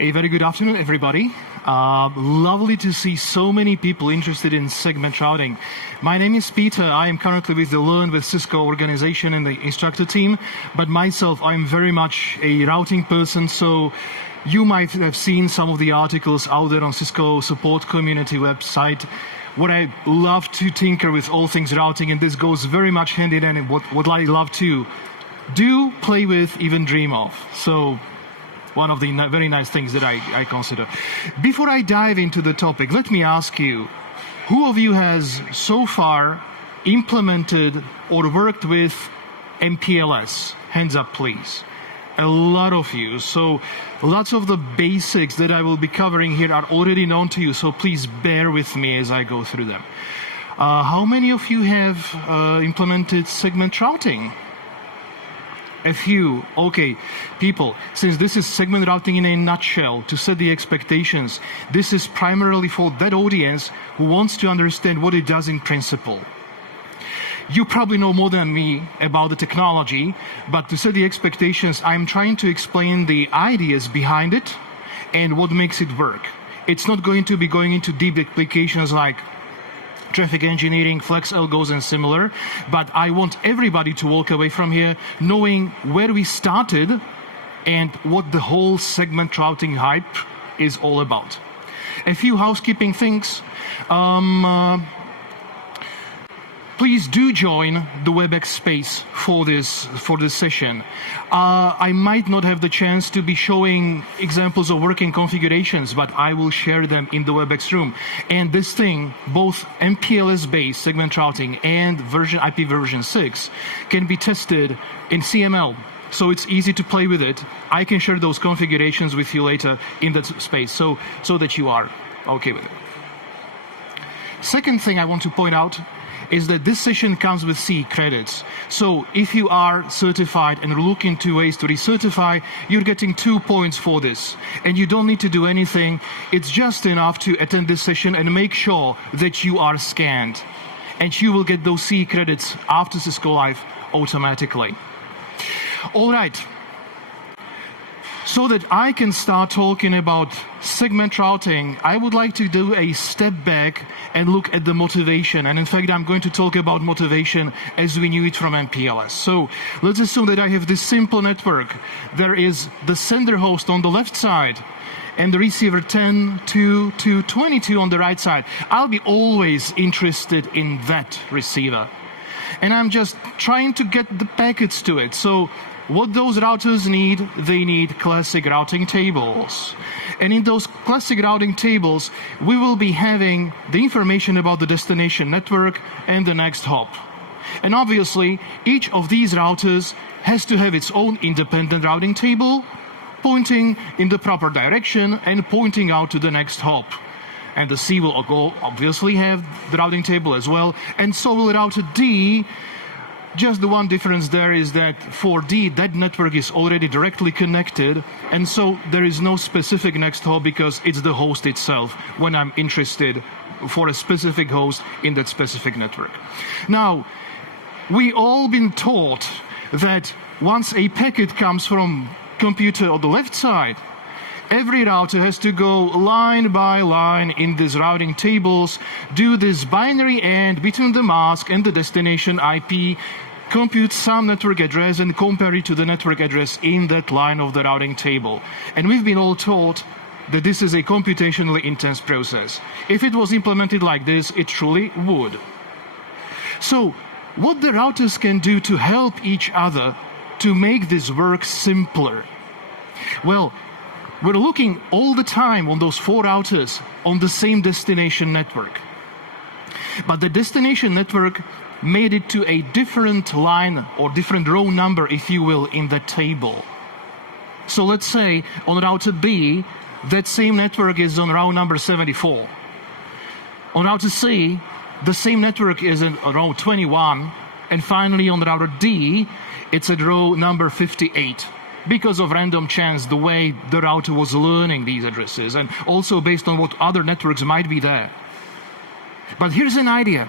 A very good afternoon, everybody. Lovely to see so many people interested in segment routing. My name is Peter. I am currently with the Learn with Cisco organization and the instructor team, but myself, I'm very much a routing person, so you might have seen some of the articles out there on Cisco support community website. What I love to tinker with all things routing, and this goes very much hand in hand with what I love to do, play with, even dream of. So one of the very nice things that I consider. Before I dive into the topic, let me ask you, who of you has so far implemented or worked with MPLS? Hands up, please. A lot of you. So lots of the basics that I will be covering here are already known to you, so please bear with me as I go through them. How many of you have implemented segment routing? A few. Okay, people, since this is segment routing in a nutshell, to set the expectations, this is primarily for that audience who wants to understand what it does in principle. You probably know more than me about the technology, but to set the expectations, I'm trying to explain the ideas behind it and what makes it work. It's not going to be going into deep applications like traffic engineering, flex algos, and similar, but I want everybody to walk away from here knowing where we started and what the whole segment routing hype is all about. A few housekeeping things. Please do join the WebEx space for this session. I might not have the chance to be showing examples of working configurations, but I will share them in the WebEx room. And this thing, both MPLS-based segment routing and IP version 6, can be tested in CML. So it's easy to play with it. I can share those configurations with you later in that space, so that you are okay with it. Second thing I want to point out is that this session comes with C credits. So if you are certified and look into ways to recertify, you're getting 2 points for this. And you don't need to do anything. It's just enough to attend this session and make sure that you are scanned. And you will get those C credits after Cisco Live automatically. All right. So that I can start talking about segment routing, I would like to do a step back and look at the motivation. And in fact, I'm going to talk about motivation as we knew it from MPLS. So let's assume that I have this simple network. There is the sender host on the left side and the receiver 10 to 22 on the right side. I'll be always interested in that receiver. And I'm just trying to get the packets to it. So what those routers need, they need classic routing tables. And in those classic routing tables, we will be having the information about the destination network and the next hop. And obviously, each of these routers has to have its own independent routing table, pointing in the proper direction and pointing out to the next hop. And the C will obviously have the routing table as well, and so will router D. Just the one difference there is that for D, that network is already directly connected, and so there is no specific next hop because it's the host itself when I'm interested for a specific host in that specific network. Now, we all been taught that once a packet comes from computer on the left side, every router has to go line by line in these routing tables, do this binary AND between the mask and the destination IP, compute some network address and compare it to the network address in that line of the routing table. And we've been all taught that this is a computationally intense process. If it was implemented like this, it truly would. So what the routers can do to help each other to make this work simpler? Well, we're looking all the time on those 4 routers on the same destination network. But the destination network made it to a different line or different row number, if you will, in the table. So let's say on router B, that same network is on row number 74. On router C, the same network is in row 21. And finally on router D, it's at row number 58. Because of random chance, the way the router was learning these addresses, and also based on what other networks might be there. But here's an idea.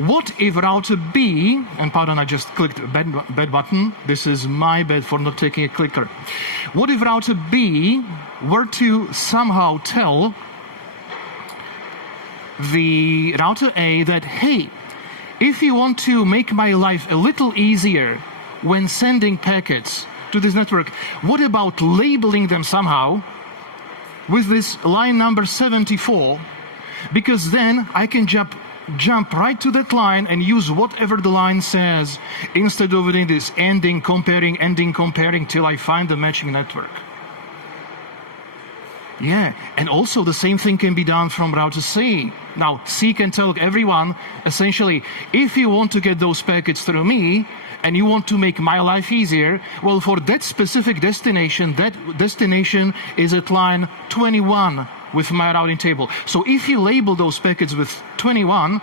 What if router B, and pardon, I just clicked a bad button. This is my bad for not taking a clicker. What if router B were to somehow tell the router A that, hey, if you want to make my life a little easier when sending packets to this network, what about labeling them somehow with this line number 74? Because then I can jump right to that line and use whatever the line says instead of doing this ending comparing till I find the matching network. Yeah, and also the same thing can be done from router C. Now, C can tell everyone, essentially, if you want to get those packets through me, and you want to make my life easier, well, for that specific destination, that destination is at line 21 with my routing table. So if you label those packets with 21,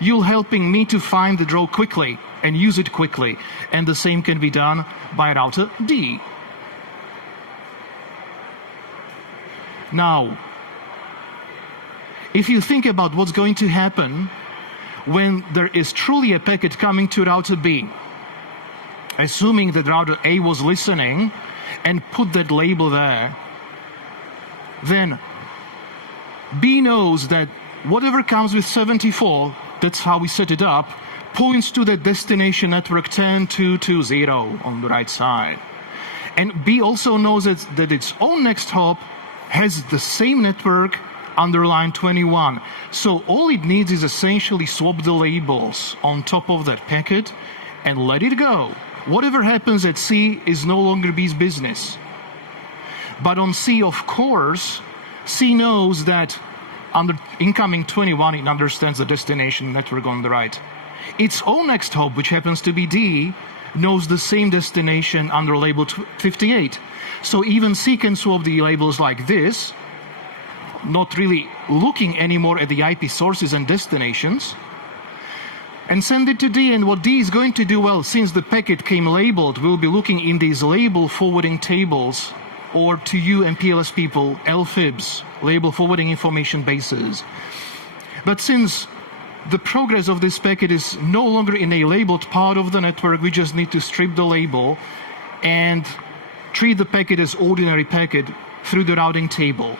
you're helping me to find the row quickly and use it quickly. And the same can be done by router D. Now, if you think about what's going to happen when there is truly a packet coming to router B, assuming that router A was listening and put that label there, then B knows that whatever comes with 74, that's how we set it up, points to the destination network 10220 on the right side. And B also knows that its own next hop has the same network under line 21. So all it needs is essentially swap the labels on top of that packet and let it go. Whatever happens at C is no longer B's business. But on C, of course, C knows that under incoming 21, it understands the destination network on the right. Its own next hop, which happens to be D, knows the same destination under label 58. So even C can swap the labels like this, not really looking anymore at the IP sources and destinations, and send it to D. And what D is going to do, well, since the packet came labeled, we'll be looking in these label forwarding tables, or to you MPLS people, LFIBs, label forwarding information bases. But since the progress of this packet is no longer in a labeled part of the network, we just need to strip the label and treat the packet as ordinary packet through the routing table.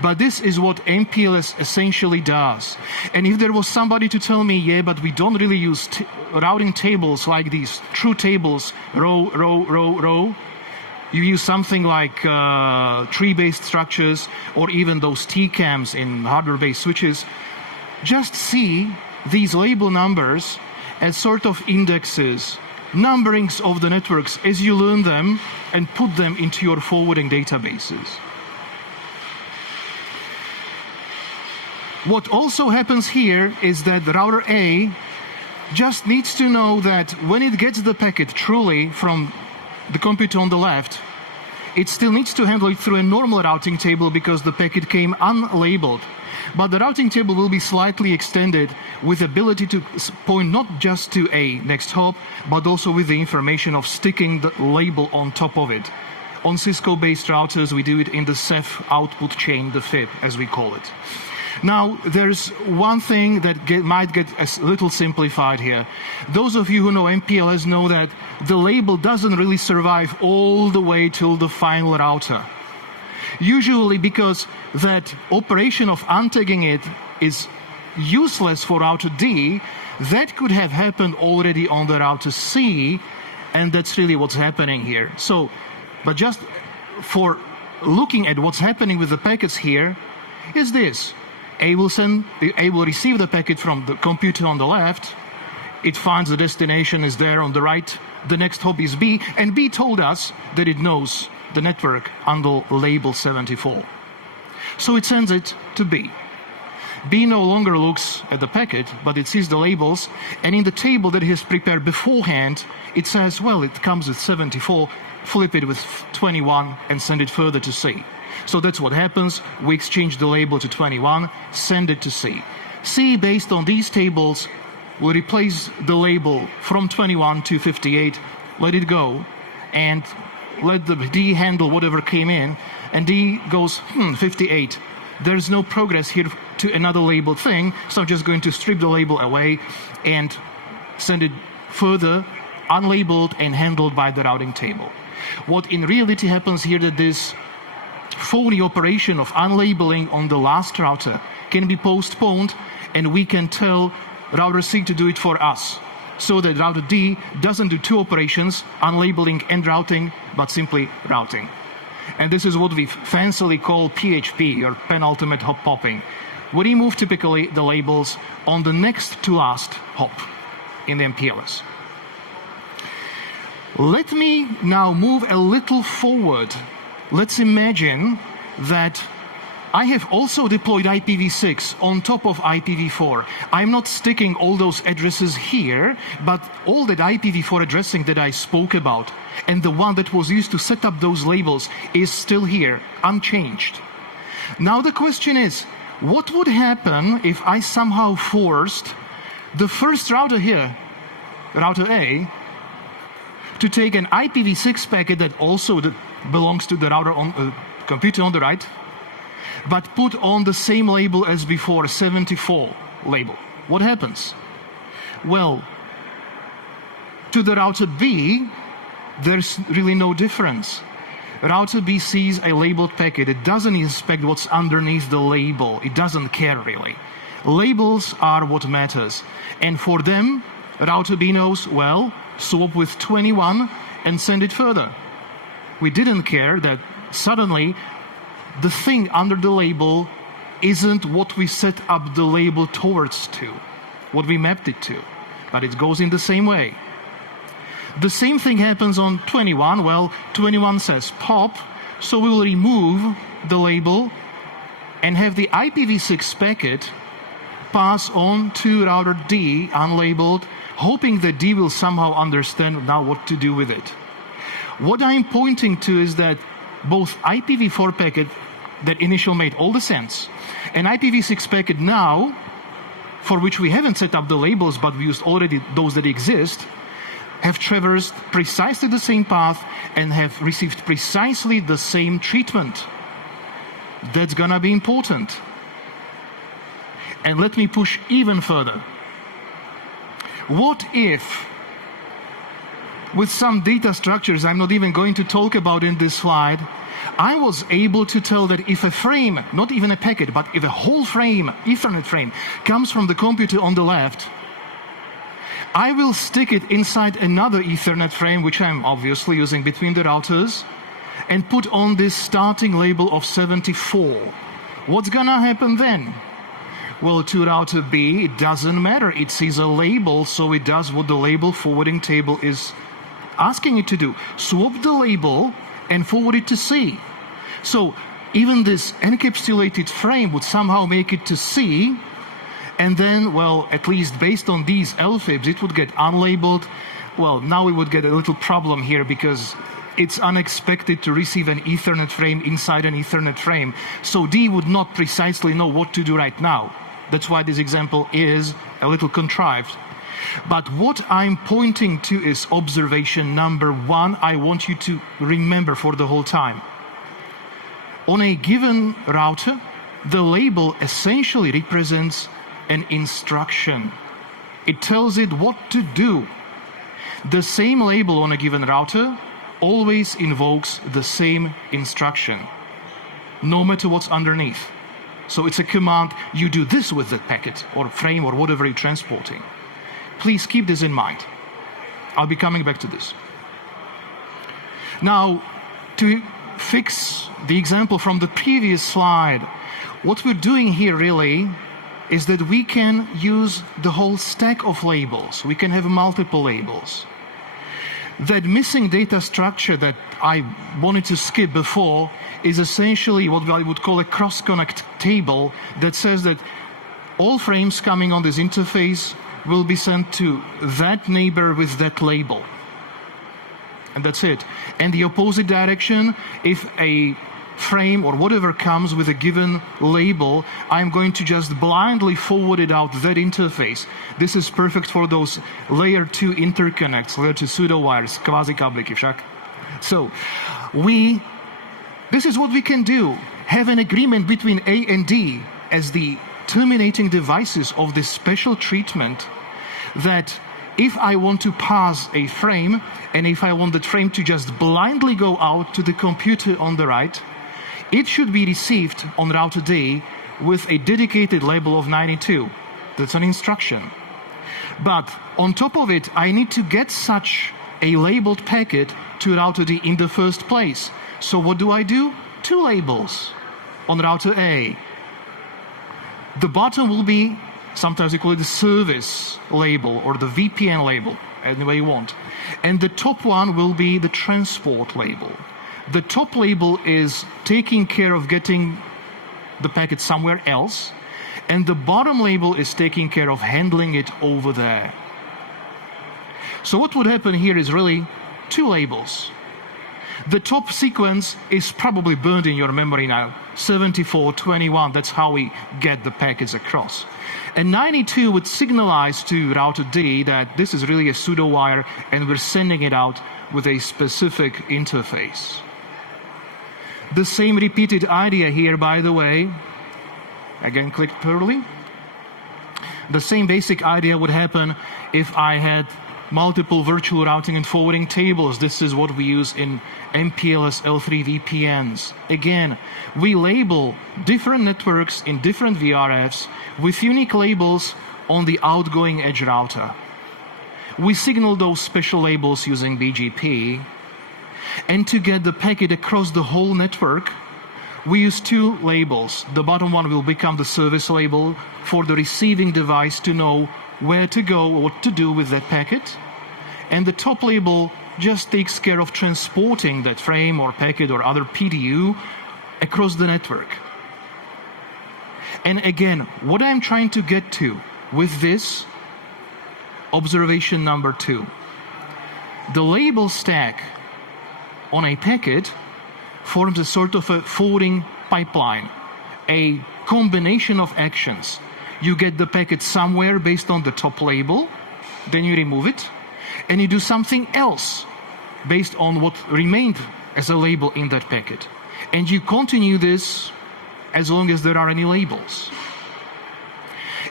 But this is what MPLS essentially does. And if there was somebody to tell me, yeah, but we don't really use routing tables like these true tables, row, you use something like tree-based structures or even those TCAMs in hardware-based switches, just see these label numbers as sort of indexes, numberings of the networks as you learn them and put them into your forwarding databases. What also happens here is that the router A just needs to know that when it gets the packet truly from the computer on the left, it still needs to handle it through a normal routing table because the packet came unlabeled. But the routing table will be slightly extended with ability to point not just to a next hop, but also with the information of sticking the label on top of it. On Cisco-based routers, we do it in the Ceph output chain, the FIB, as we call it. Now, there's one thing that might get a little simplified here. Those of you who know MPLS know that the label doesn't really survive all the way till the final router. Usually because that operation of untagging it is useless for router D, that could have happened already on the router C, and that's really what's happening here. So, but just for looking at what's happening with the packets here, is this. A will receive the packet from the computer on the left. It finds the destination is there on the right. The next hop is B, and B told us that it knows the network under label 74. So it sends it to B. B no longer looks at the packet, but it sees the labels, and in the table that it has prepared beforehand, it says, well, it comes with 74, flip it with 21, and send it further to C. So that's what happens. We exchange the label to 21, send it to C. C, based on these tables, will replace the label from 21 to 58, let it go, and let the D handle whatever came in, and D goes, 58. there's no progress here to another labeled thing, so I'm just going to strip the label away and send it further unlabeled and handled by the routing table. What in reality happens here that this phony operation of unlabeling on the last router can be postponed, and we can tell router C to do it for us, so that router D doesn't do two operations, unlabeling and routing, but simply routing. And this is what we fancily call PHP, or penultimate hop popping. We remove typically the labels on the next to last hop in the MPLS. Let me now move a little forward. Let's imagine that I have also deployed IPv6 on top of IPv4. I'm not sticking all those addresses here, but all that IPv4 addressing that I spoke about and the one that was used to set up those labels is still here, unchanged. Now the question is, what would happen if I somehow forced the first router here, router A, to take an IPv6 packet that also belongs to the router on computer on the right, but put on the same label as before, 74 label? What happens? Well, to the router B, there's really no difference. Router B sees a labeled packet. It doesn't inspect what's underneath the label. It doesn't care really. Labels are what matters. And for them, router B knows, well, swap with 21 and send it further. We didn't care that suddenly the thing under the label isn't what we set up the label towards to, what we mapped it to, but it goes in the same way. The same thing happens on 21. Well, 21 says pop, so we will remove the label and have the IPv6 packet pass on to router D unlabeled, hoping that D will somehow understand now what to do with it. What I'm pointing to is that both IPv4 packet that initial made all the sense and IPv6 packet now, for which we haven't set up the labels but we used already those that exist, have traversed precisely the same path and have received precisely the same treatment. That's gonna be important. And let me push even further. What if, with some data structures I'm not even going to talk about in this slide, I was able to tell that if a frame, not even a packet, but if a whole frame, Ethernet frame, comes from the computer on the left, I will stick it inside another Ethernet frame, which I'm obviously using between the routers, and put on this starting label of 74. What's gonna happen then? Well, to router B, it doesn't matter. It sees a label, so it does what the label forwarding table is asking it to do. Swap the label and forward it to C. So even this encapsulated frame would somehow make it to C, and then, well, at least based on these LFIBs, it would get unlabeled. Well, now we would get a little problem here because it's unexpected to receive an Ethernet frame inside an Ethernet frame. So D would not precisely know what to do right now. That's why this example is a little contrived. But what I'm pointing to is observation number one I want you to remember for the whole time. On a given router, the label essentially represents an instruction. It tells it what to do. The same label on a given router always invokes the same instruction, no matter what's underneath. So it's a command, you do this with the packet or frame or whatever you're transporting. Please keep this in mind. I'll be coming back to this. Now, to fix the example from the previous slide, what we're doing here really is that we can use the whole stack of labels. We can have multiple labels. That missing data structure that I wanted to skip before is essentially what I would call a cross-connect table that says that all frames coming on this interface will be sent to that neighbor with that label. And that's it. And the opposite direction, if a frame or whatever comes with a given label, I'm going to just blindly forward it out that interface. This is perfect for those layer 2 interconnects, layer 2 pseudo wires, quasi kabliky však. So, this is what we can do. have an agreement between A and D as the terminating devices of this special treatment, that if I want to pass a frame, and if I want the frame to just blindly go out to the computer on the right, it should be received on router D with a dedicated label of 92. That's an instruction. But on top of it, I need to get such a labeled packet to router D in the first place. So what do? 2 labels on router A. The bottom will be, sometimes we call it the service label or the VPN label, any way you want. And the top one will be the transport label. The top label is taking care of getting the packet somewhere else, and the bottom label is taking care of handling it over there. So what would happen here is really 2 labels. The top sequence is probably burned in your memory now, 7421, that's how we get the packets across. And 92 would signalize to router D that this is really a pseudo wire and we're sending it out with a specific interface. The same repeated idea here, by the way, again click thoroughly. The same basic idea would happen if I had multiple virtual routing and forwarding tables. This is what we use in MPLS L3 VPNs. Again, we label different networks in different VRFs with unique labels on the outgoing edge router. We signal those special labels using BGP, and to get the packet across the whole network, we use 2 labels. The bottom one will become the service label for the receiving device to know where to go, what to do with that packet. And the top label just takes care of transporting that frame or packet or other PDU across the network. And again, what I'm trying to get to with this, observation number 2, the label stack on a packet forms a sort of a forwarding pipeline, a combination of actions. You get the packet somewhere based on the top label, then you remove it, and you do something else based on what remained as a label in that packet. And you continue this as long as there are any labels.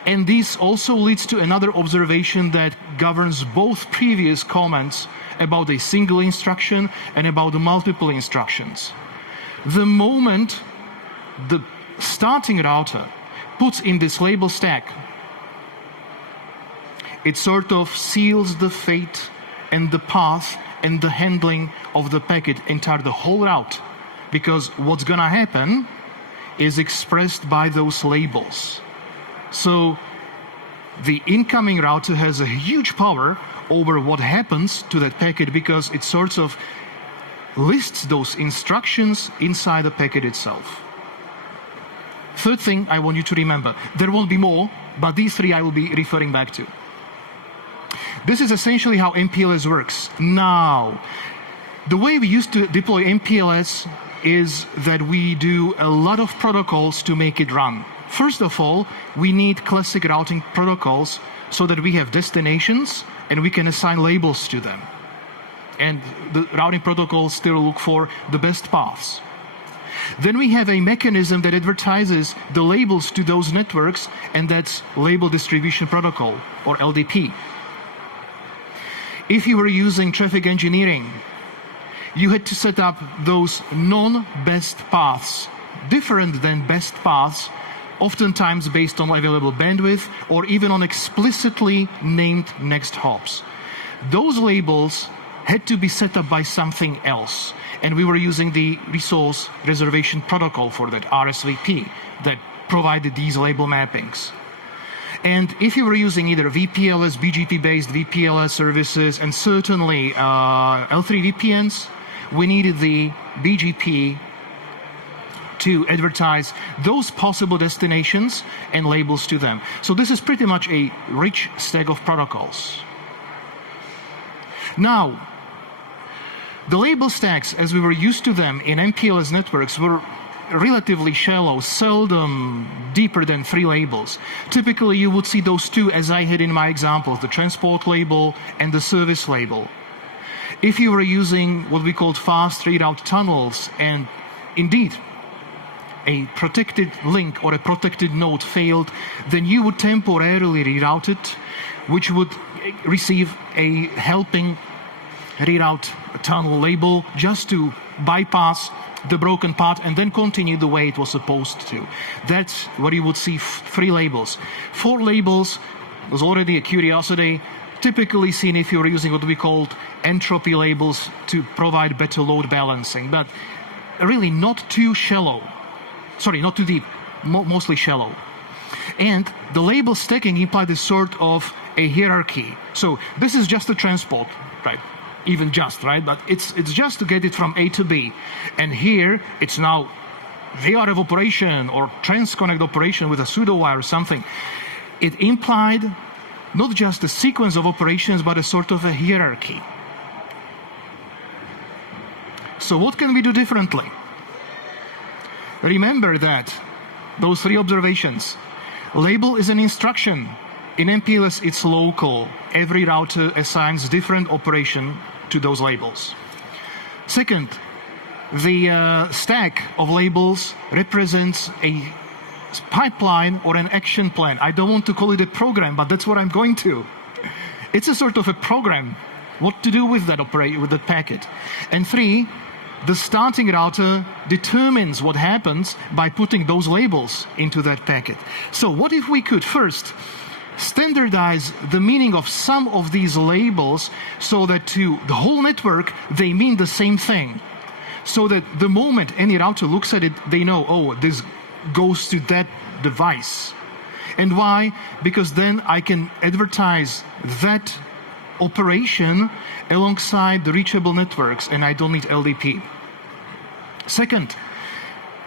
And this also leads to another observation that governs both previous comments about a single instruction and about the multiple instructions. The moment the starting router puts in this label stack, it sort of seals the fate and the path and the handling of the packet entire the whole route, because what's gonna happen is expressed by those labels. So the incoming router has a huge power over what happens to that packet, because it sort of lists those instructions inside the packet itself. Third thing I want you to remember, there will be more, but these 3 I will be referring back to. This is essentially how MPLS works. Now, the way we used to deploy MPLS is that we do a lot of protocols to make it run. First of all, we need classic routing protocols so that we have destinations and we can assign labels to them. And the routing protocols still look for the best paths. Then we have a mechanism that advertises the labels to those networks, and that's Label Distribution Protocol, or LDP. If you were using traffic engineering, you had to set up those non-best paths, different than best paths, oftentimes based on available bandwidth or even on explicitly named next hops. Those labels had to be set up by something else, and we were using the Resource Reservation Protocol for that, RSVP, that provided these label mappings. And if you were using either VPLS, BGP-based VPLS services, and certainly L3 VPNs, we needed the BGP to advertise those possible destinations and labels to them. So this is pretty much a rich stack of protocols. Now, the label stacks, as we were used to them in MPLS networks, were relatively shallow, seldom deeper than 3 labels. Typically, you would see those 2 as I had in my examples, the transport label and the service label. If you were using what we called fast reroute tunnels, and indeed, a protected link or a protected node failed, then you would temporarily reroute it, which would receive a helping reroute tunnel label just to bypass the broken part and then continue the way it was supposed to. That's where you would see 3 labels. 4 labels was already a curiosity, typically seen if you're using what we called entropy labels to provide better load balancing, but really not too shallow. Sorry, not too deep, mostly shallow. And the label stacking implied a sort of a hierarchy. So this is just a transport, right? Even just, right? But it's just to get it from A to B. And here, it's now VRF operation or transconnect operation with a pseudo wire or something. It implied not just a sequence of operations, but a sort of a hierarchy. So what can we do differently? Remember that, those 3 observations. Label is an instruction. In MPLS, it's local. Every router assigns different operation to those labels. Second, the stack of labels represents a pipeline or an action plan. I don't want to call it a program, but that's what I'm going to. It's a sort of a program, what to do with that packet. And 3, the starting router determines what happens by putting those labels into that packet. So what if we could first standardize the meaning of some of these labels so that to the whole network, they mean the same thing. So that the moment any router looks at it, they know, oh, this goes to that device. And why? Because then I can advertise that operation alongside the reachable networks, and I don't need LDP. Second,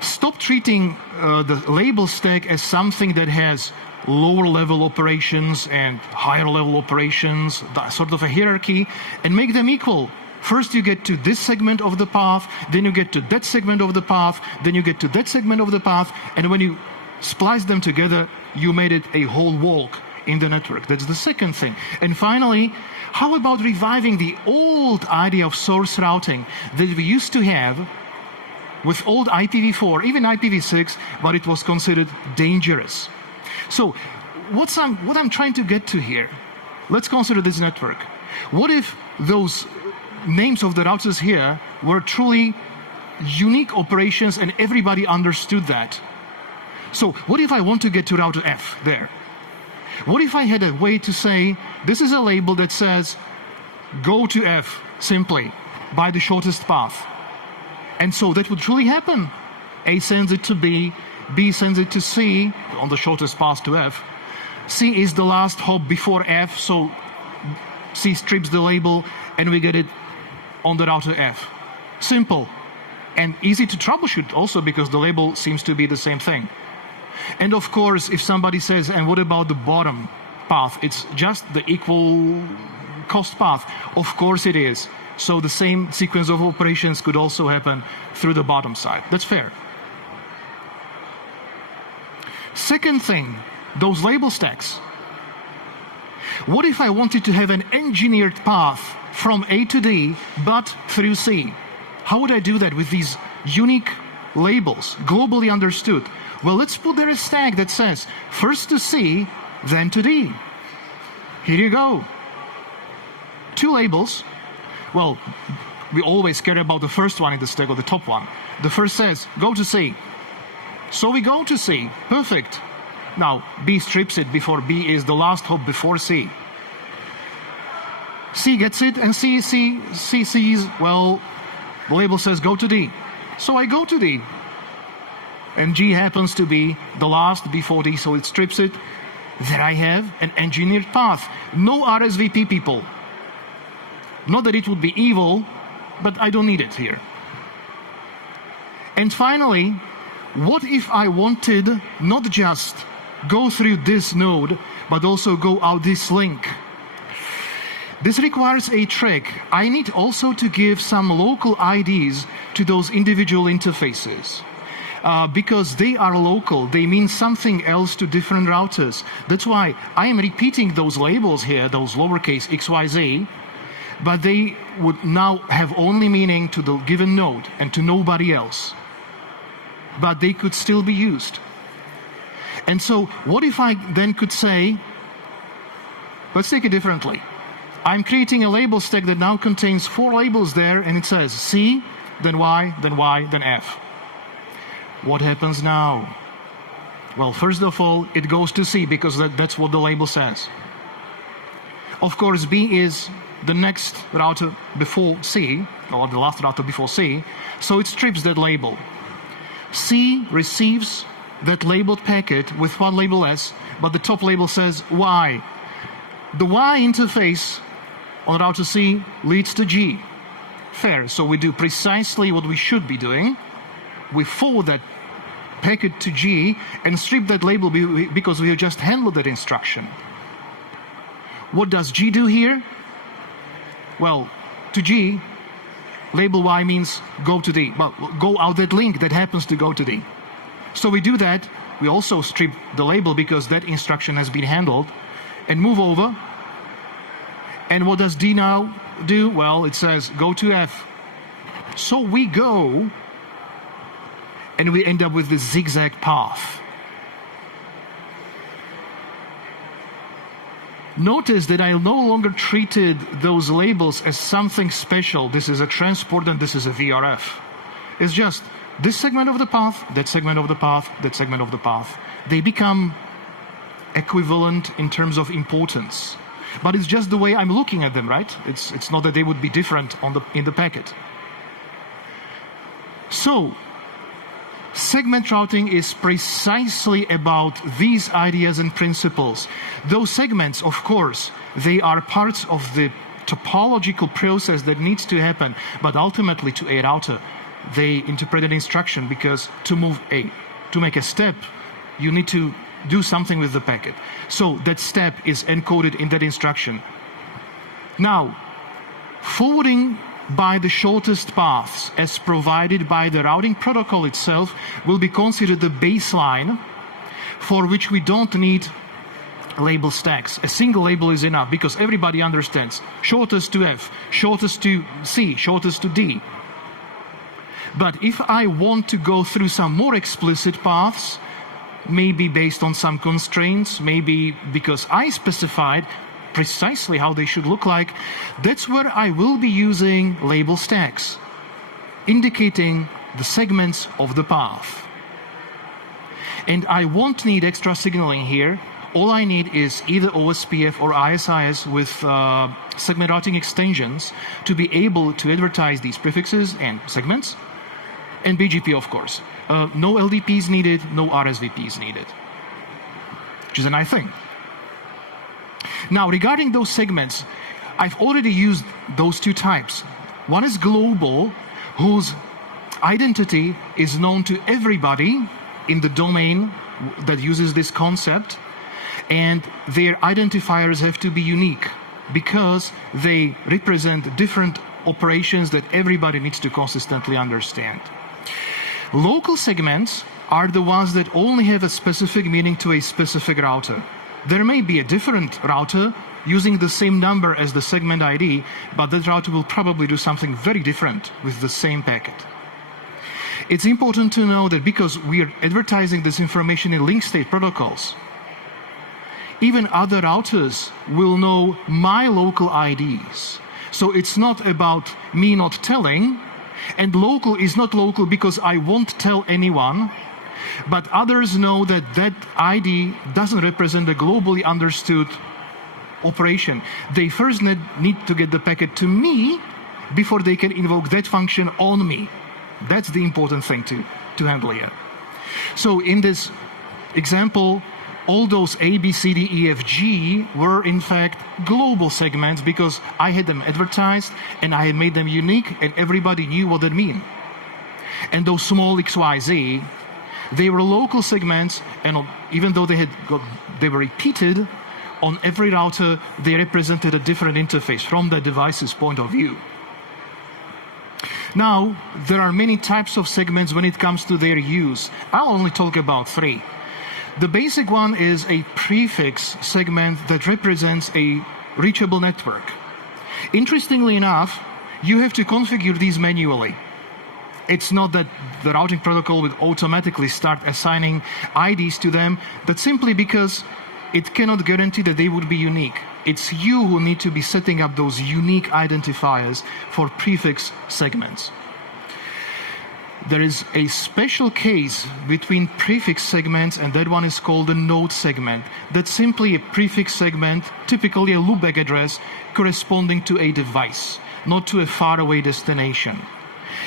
stop treating the label stack as something that has lower level operations and higher level operations, sort of a hierarchy, and make them equal. First you get to this segment of the path, then you get to that segment of the path, then you get to that segment of the path, and when you splice them together, you made it a whole walk in the network. That's the second thing. And finally, how about reviving the old idea of source routing that we used to have with old IPv4, even IPv6, but it was considered dangerous. So what I'm trying to get to here, let's consider this network. What if those names of the routers here were truly unique operations and everybody understood that? So what if I want to get to router F there? What if I had a way to say, this is a label that says, go to F simply by the shortest path. And so that would truly happen. A sends it to B, B sends it to C on the shortest path to F. C is the last hop before F, so C strips the label and we get it on the router F. Simple and easy to troubleshoot also because the label seems to be the same thing. And of course, if somebody says, and what about the bottom path? It's just the equal cost path. Of course it is. So the same sequence of operations could also happen through the bottom side. That's fair. Second thing, those label stacks. What if I wanted to have an engineered path from A to D, but through C? How would I do that with these unique labels, globally understood? Well, let's put there a stack that says, first to C, then to D. Here you go. 2 labels. Well, we always care about the first one in the stack or the top one. The first says, go to C. So we go to C. Perfect. Now, B strips it before B is the last hop before C. C gets it, and C sees, well, the label says go to D. So I go to D. And G happens to be the last before D, so it strips it. There I have an engineered path. No RSVP, people. Not that it would be evil, but I don't need it here. And finally, what if I wanted not just go through this node, but also go out this link? This requires a trick. I need also to give some local IDs to those individual interfaces. Because they are local, they mean something else to different routers. That's why I am repeating those labels here, those lowercase XYZ, but they would now have only meaning to the given node and to nobody else. but they could still be used. And so what if I then could say, let's take it differently. I'm creating a label stack that now contains 4 labels there, and it says C, then Y, then Y, then F. What happens now? Well, first of all, it goes to C because that's what the label says. Of course, B is the next router before C, or the last router before C, so it strips that label. C receives that labeled packet with one label S, but the top label says Y. The Y interface on router C leads to G. Fair, so we do precisely what we should be doing. We forward that packet to G and strip that label because we have just handled that instruction. What does G do here? Well, to G, label Y means go to D. Well, go out that link that happens to go to D. So we do that. We also strip the label because that instruction has been handled and move over. And what does D now do? Well, it says go to F. So we go and we end up with this zigzag path. Notice that I no longer treated those labels as something special. This is a transport and this is a VRF. It's just this segment of the path, that segment of the path, that segment of the path. They become equivalent in terms of importance. But it's just the way I'm looking at them, right? It's not that they would be different in the packet. So, segment routing is precisely about these ideas and principles. Those segments, of course, they are parts of the topological process that needs to happen, but ultimately to a router, they interpret an instruction because to make a step, you need to do something with the packet. So that step is encoded in that instruction. Now, forwarding by the shortest paths as provided by the routing protocol itself will be considered the baseline for which we don't need label stacks. A single label is enough because everybody understands shortest to F, shortest to C, shortest to D. But if I want to go through some more explicit paths, maybe based on some constraints, maybe because I specified precisely how they should look like, that's where I will be using label stacks, indicating the segments of the path. And I won't need extra signaling here. All I need is either OSPF or ISIS with segment routing extensions to be able to advertise these prefixes and segments, and BGP, of course. No LDPs needed, no RSVPs needed, which is a nice thing. Now, regarding those segments, I've already used those 2 types. One is global, whose identity is known to everybody in the domain that uses this concept, and their identifiers have to be unique because they represent different operations that everybody needs to consistently understand. Local segments are the ones that only have a specific meaning to a specific router. There may be a different router using the same number as the segment ID, but that router will probably do something very different with the same packet. It's important to know that because we are advertising this information in link state protocols, even other routers will know my local IDs. So it's not about me not telling, and local is not local because I won't tell anyone, but others know that that ID doesn't represent a globally understood operation. They first need to get the packet to me before they can invoke that function on me. That's the important thing to handle here. So in this example, all those A, B, C, D, E, F, G were in fact global segments because I had them advertised and I had made them unique and everybody knew what that meant. And those small X, Y, Z, they were local segments, and even though they were repeated on every router, they represented a different interface from the device's point of view. Now, there are many types of segments when it comes to their use. I'll only talk about 3. The basic one is a prefix segment that represents a reachable network. Interestingly enough, you have to configure these manually. It's not that the routing protocol would automatically start assigning IDs to them, but simply because it cannot guarantee that they would be unique. It's you who need to be setting up those unique identifiers for prefix segments. There is a special case between prefix segments, and that one is called a node segment. That's simply a prefix segment, typically a loopback address corresponding to a device, not to a faraway destination.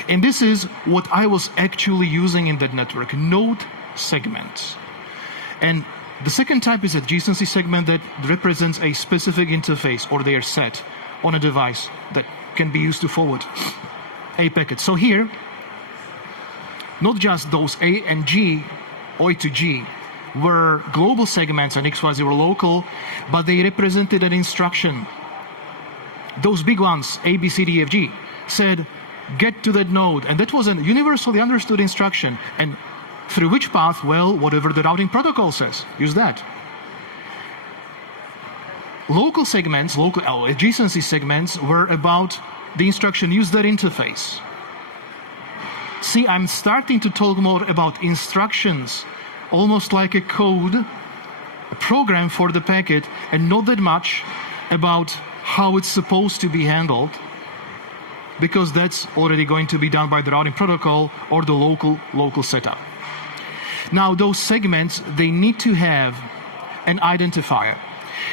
And this is what I was actually using in that network, node segments. And the second type is adjacency segment that represents a specific interface or their set on a device that can be used to forward a packet. So here, not just those A and G, O to G, were global segments and XYZ were local, but they represented an instruction. Those big ones, A, B, C, D, F, G, said, get to that node. And that was a universally understood instruction. And through which path? Well, whatever the routing protocol says, use that. Local segments, local adjacency segments were about the instruction, use that interface. See, I'm starting to talk more about instructions, almost like a code, a program for the packet, and not that much about how it's supposed to be handled, because that's already going to be done by the routing protocol or the local setup. Now, those segments, they need to have an identifier.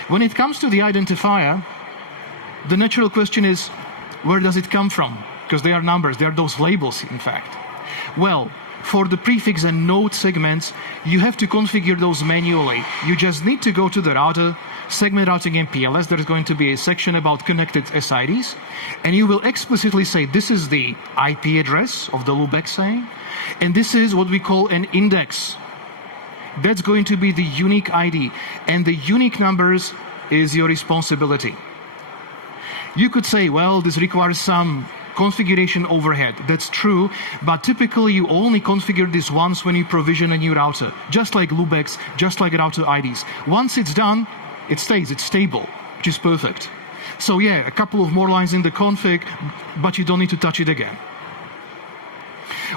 When it comes to the identifier, the natural question is, where does it come from? Because they are numbers, they are those labels, in fact. Well, for the prefix and node segments, you have to configure those manually. You just need to go to the router, segment routing MPLS, there is going to be a section about connected SIDs, and you will explicitly say, this is the IP address of the loopback saying, and this is what we call an index. That's going to be the unique ID, and the unique numbers is your responsibility. You could say, well, this requires some configuration overhead. That's true, but typically you only configure this once when you provision a new router, just like loopbacks, just like router IDs. Once it's done, it stays, it's stable, which is perfect. So yeah, a couple of more lines in the config, but you don't need to touch it again.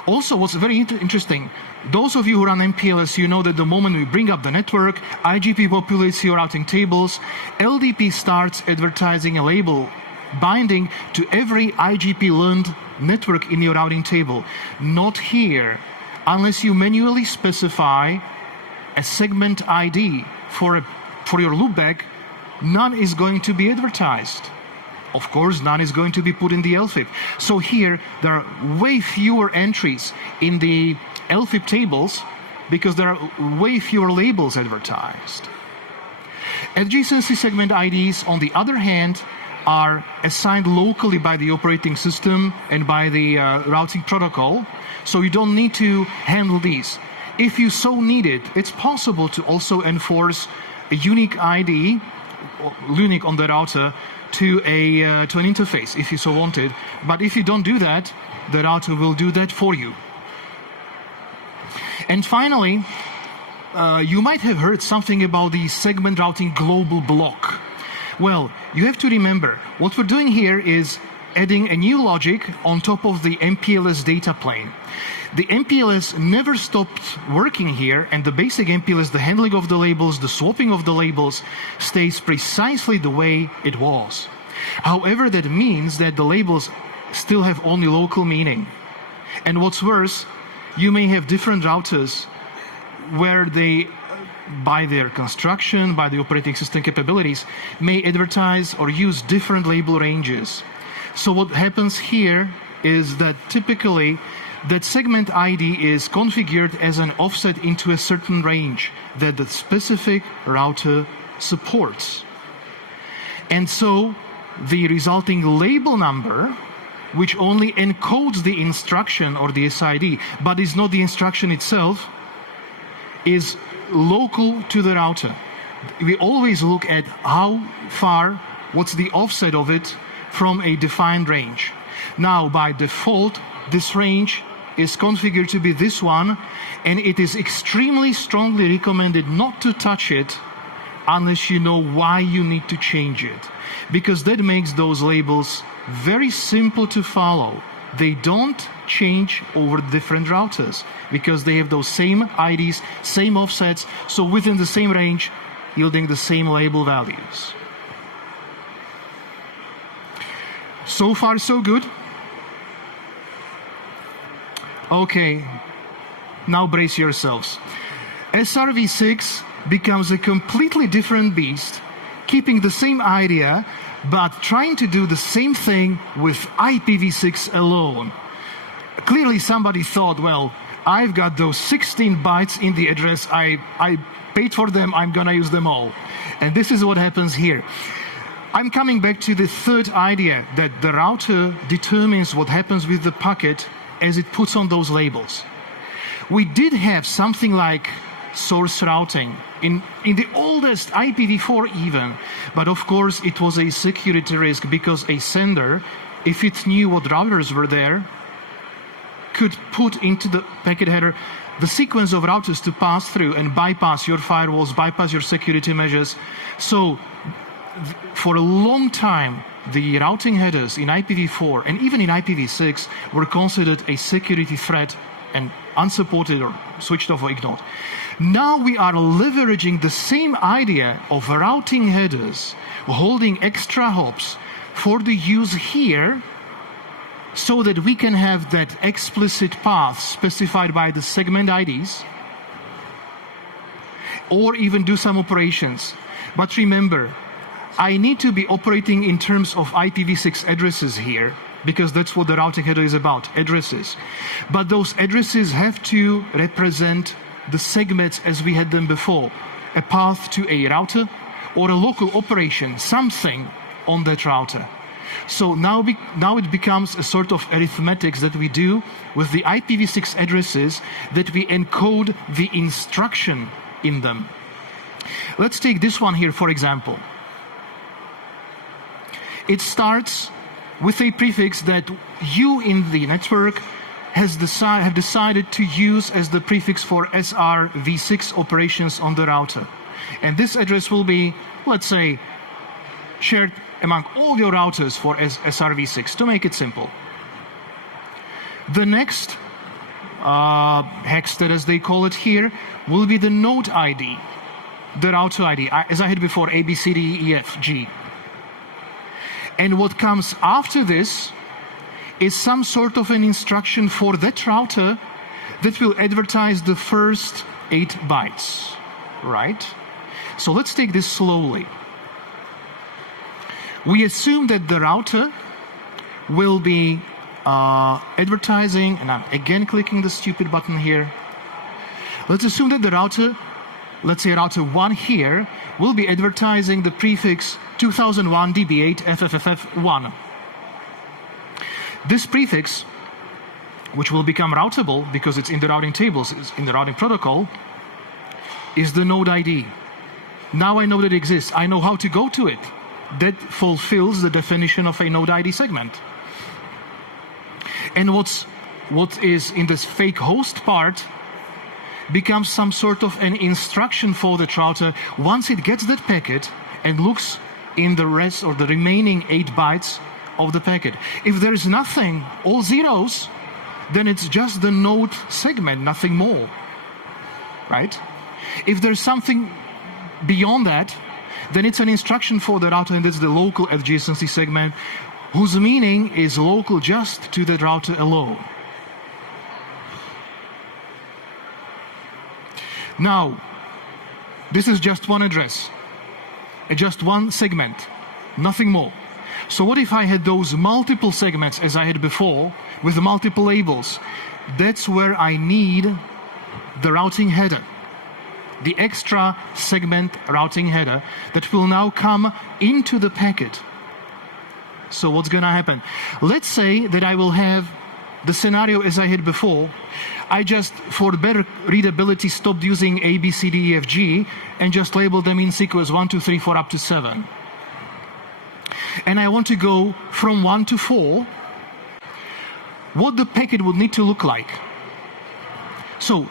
Also, what's very interesting, those of you who run MPLS, you know that the moment we bring up the network, IGP populates your routing tables, LDP starts advertising a label binding to every IGP learned network in your routing table. Not here, unless you manually specify a segment ID for your loopback, none is going to be advertised. Of course, none is going to be put in the LFIP. So here, there are way fewer entries in the LFIP tables because there are way fewer labels advertised. Adjacency segment IDs, on the other hand, are assigned locally by the operating system and by the routing protocol, so you don't need to handle these. If you so need it, it's possible to also enforce a unique ID, unique on the router, to an interface, if you so wanted. But if you don't do that, the router will do that for you. And finally, you might have heard something about the segment routing global block. Well, you have to remember, what we're doing here is adding a new logic on top of the MPLS data plane. The MPLS never stopped working here, and the basic MPLS, the handling of the labels, the swapping of the labels, stays precisely the way it was. However, that means that the labels still have only local meaning. And what's worse, you may have different routers where they, by their construction, by the operating system capabilities, may advertise or use different label ranges. So what happens here is that typically that segment ID is configured as an offset into a certain range that the specific router supports. And so the resulting label number, which only encodes the instruction or the SID, but is not the instruction itself, is local to the router. We always look at how far, what's the offset of it from a defined range. Now, by default, this range is configured to be this one, and it is extremely strongly recommended not to touch it unless you know why you need to change it, because that makes those labels very simple to follow. they don't change over different routers because they have those same IDs, same offsets, so within the same range, yielding the same label values. So far, so good. Okay, now brace yourselves. SRv6 becomes a completely different beast, keeping the same idea, but trying to do the same thing with IPv6 alone. Clearly somebody thought, well, I've got those 16 bytes in the address, I paid for them, I'm gonna use them all. And this is what happens here. I'm coming back to the third idea, that the router determines what happens with the packet as it puts on those labels. We did have something like source routing in the oldest IPv4 even, but of course it was a security risk because a sender, if it knew what routers were there, could put into the packet header the sequence of routers to pass through and bypass your firewalls, bypass your security measures. So for a long time, the routing headers in IPv4 and even in IPv6 were considered a security threat and unsupported or switched off or ignored. Now we are leveraging the same idea of routing headers, holding extra hops for the use here, so that we can have that explicit path specified by the segment IDs, or even do some operations. But remember, I need to be operating in terms of IPv6 addresses here, because that's what the routing header is about, addresses. But those addresses have to represent the segments as we had them before, a path to a router or a local operation, something on that router. So now it becomes a sort of arithmetics that we do with the IPv6 addresses, that we encode the instruction in them. Let's take this one here, for example. It starts with a prefix that you in the network have decided to use as the prefix for SRv6 operations on the router. And this address will be, let's say, shared among all your routers for SRv6, to make it simple. The next hexted, as they call it here, will be the node ID, the router ID, as I had before, A, B, C, D, E, F, G. And what comes after this is some sort of an instruction for that router that will advertise the first 8 bytes, right? So let's take this slowly. We assume that the router will be advertising, and I'm again clicking the stupid button here. Let's assume that the router, let's say router 1 here, will be advertising the prefix 2001 DB8 FFFF1. This prefix, which will become routable because it's in the routing tables, it's in the routing protocol, is the node ID. Now I know that it exists. I know how to go to it. That fulfills the definition of a node ID segment. And what is in this fake host part becomes some sort of an instruction for the router once it gets that packet and looks in the rest or the remaining 8 bytes of the packet. If there is nothing, all zeros, then it's just the node segment, nothing more, right? If there's something beyond that, then it's an instruction for the router, and it's the local adjacency segment, whose meaning is local just to that router alone. Now, this is just one address, just one segment, nothing more. So what if I had those multiple segments as I had before with multiple labels? That's where I need the routing header, the extra segment routing header that will now come into the packet. So what's going to happen? Let's say that I will have the scenario as I had before. I just, for better readability, stopped using A, B, C, D, E, F, G and just labeled them in sequence 1, 2, 3, 4 up to 7. And I want to go from 1 to 4, what the packet would need to look like. So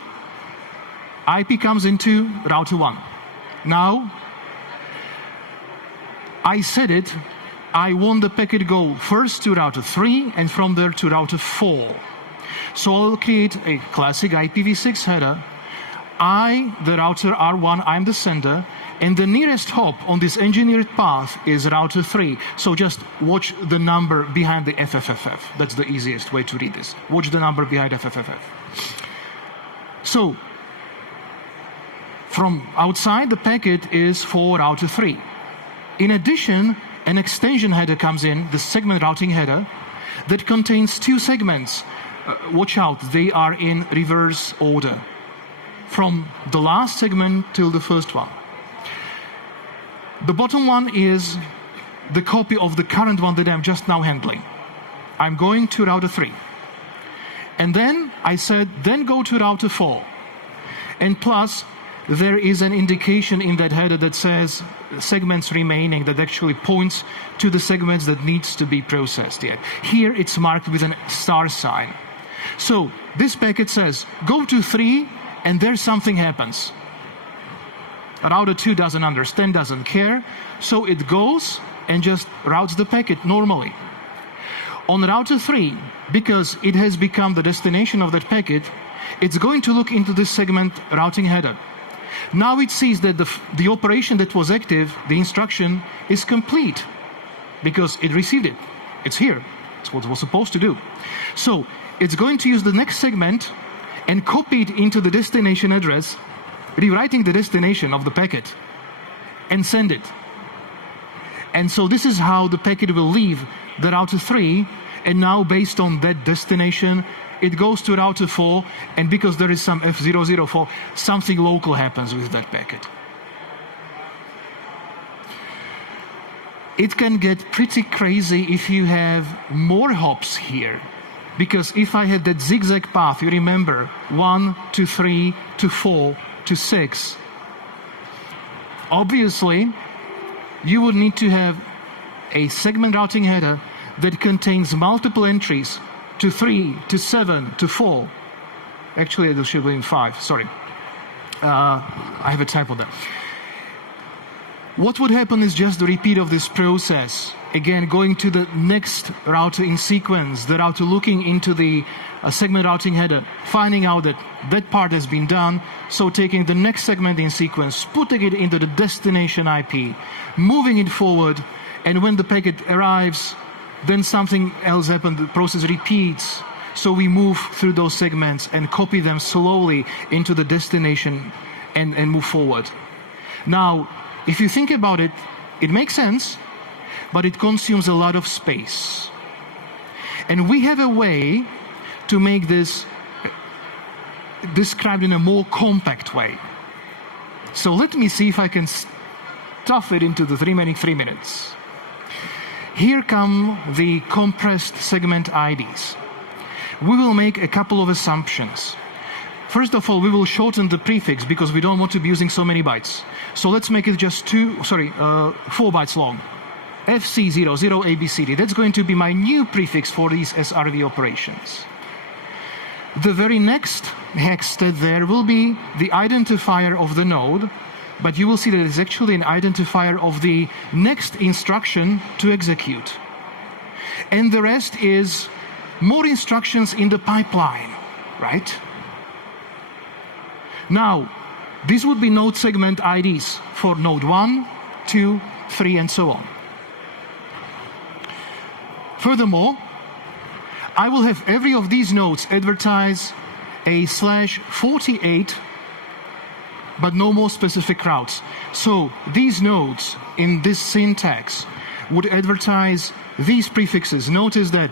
IP comes into router 1. Now, I set it, I want the packet go first to router 3 and from there to router 4. So I'll create a classic IPv6 header. The router R1, I'm the sender, and the nearest hop on this engineered path is router 3. So just watch the number behind the FFFF. That's the easiest way to read this. Watch the number behind FFFF. So from outside, the packet is for router 3. In addition, an extension header comes in, the segment routing header, that contains 2 segments. Watch out, they are in reverse order, from the last segment till the first one. The bottom one is the copy of the current one that I'm just now handling. I'm going to router 3. And then I said, then go to router 4. And plus, there is an indication in that header that says segments remaining, that actually points to the segments that needs to be processed yet. Here it's marked with a star sign. So this packet says, go to 3 and there something happens. Router 2 doesn't understand, doesn't care, so it goes and just routes the packet normally. On router 3, because it has become the destination of that packet, it's going to look into this segment routing header. Now it sees that the operation that was active, the instruction, is complete because it received it. It's here. It's what it was supposed to do. So it's going to use the next segment and copy it into the destination address, rewriting the destination of the packet, and send it. And so this is how the packet will leave the router 3, and now based on that destination, it goes to router 4, and because there is some F004, something local happens with that packet. It can get pretty crazy if you have more hops here, because if I had that zigzag path, you remember, 1 to 3 to 4 to 6, obviously you would need to have a segment routing header that contains multiple entries to 3, to 7, to 4. Actually, there should be 5, sorry. I have a typo there. What would happen is just the repeat of this process. Again, going to the next router in sequence, the router looking into the segment routing header, finding out that that part has been done, so taking the next segment in sequence, putting it into the destination IP, moving it forward, and when the packet arrives, then something else happens, the process repeats. So we move through those segments and copy them slowly into the destination and move forward. Now, if you think about it, it makes sense, but it consumes a lot of space. And we have a way to make this described in a more compact way. So let me see if I can stuff it into the remaining 3 minutes. Here come the compressed segment IDs. We will make a couple of assumptions. First of all, we will shorten the prefix because we don't want to be using so many bytes. So let's make it just 4 bytes long. FC00 ABCD. That's going to be my new prefix for these SRV operations. The very next hex stat there will be the identifier of the node, but you will see that it's actually an identifier of the next instruction to execute. And the rest is more instructions in the pipeline, right? Now, these would be node segment IDs for node 1, 2, 3, and so on. Furthermore, I will have every of these nodes advertise a /48, but no more specific routes. So these nodes in this syntax would advertise these prefixes. Notice that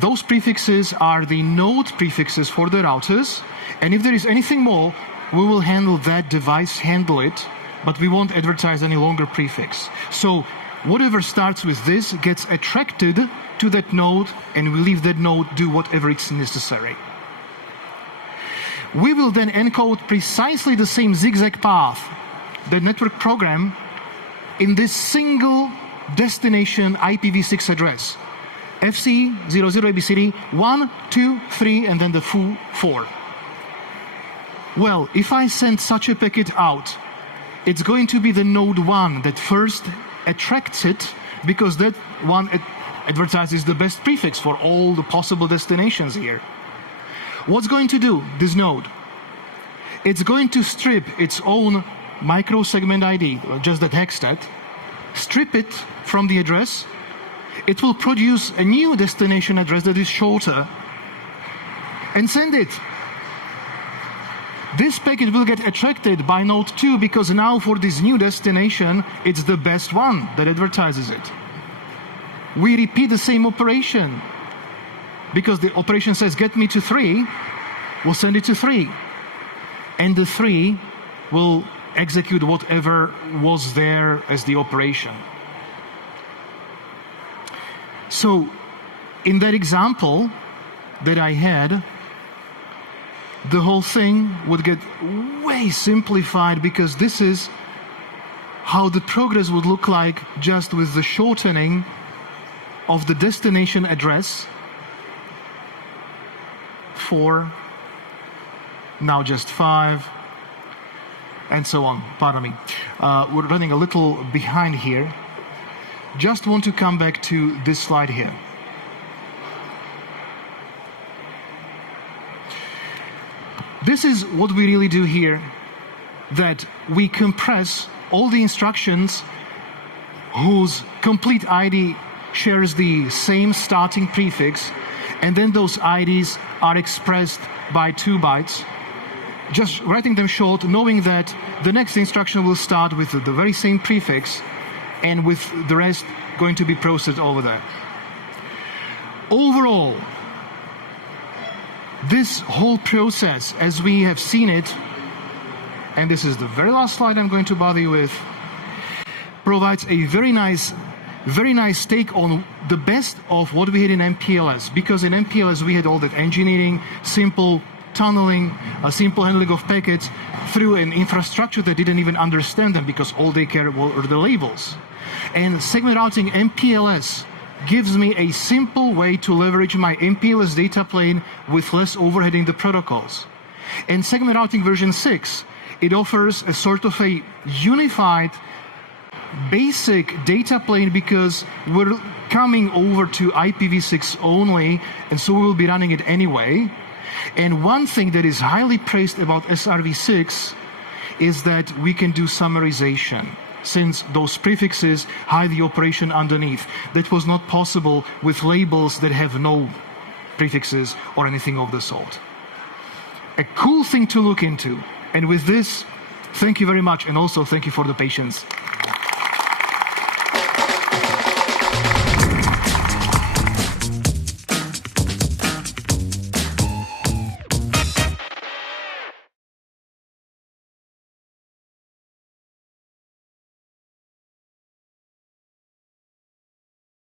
those prefixes are the node prefixes for the routers, and if there is anything more, we will handle that device, handle it, but we won't advertise any longer prefix. So whatever starts with this gets attracted to that node, and we leave that node do whatever is necessary. We will then encode precisely the same zigzag path, the network program, in this single destination IPv6 address. FC00 ABCD 1, 2, 3, and then the full 4. Well, if I send such a packet out, it's going to be the node 1 that first attracts it because that one advertises the best prefix for all the possible destinations here. What's going to do this node? It's going to strip its own microsegment ID, just that hexstat, strip it from the address. It will produce a new destination address that is shorter and send it. This packet will get attracted by node 2 because now for this new destination, it's the best one that advertises it. We repeat the same operation because the operation says get me to 3, we'll send it to 3. And the 3 will execute whatever was there as the operation. So in that example that I had, the whole thing would get way simplified because this is how the progress would look like just with the shortening of the destination address for now just 5 and so on. Pardon me. We're running a little behind here. Just want to come back to this slide here. This is what we really do here, that we compress all the instructions whose complete ID shares the same starting prefix, and then those IDs are expressed by 2 bytes, just writing them short, knowing that the next instruction will start with the very same prefix and with the rest going to be processed over there. Overall, this whole process, as we have seen it, and this is the very last slide I'm going to bother you with, provides a very nice take on the best of what we had in MPLS. Because in MPLS we had all that engineering, simple tunneling, simple handling of packets through an infrastructure that didn't even understand them because all they cared were the labels. And segment routing MPLS gives me a simple way to leverage my MPLS data plane with less overhead in the protocols. And segment routing version 6, it offers a sort of a unified basic data plane because we're coming over to IPv6 only, and so we will be running it anyway. And one thing that is highly praised about SRv6 is that we can do summarization, since those prefixes hide the operation underneath. That was not possible with labels that have no prefixes or anything of the sort. A cool thing to look into. And with this, thank you very much, and also thank you for the patience.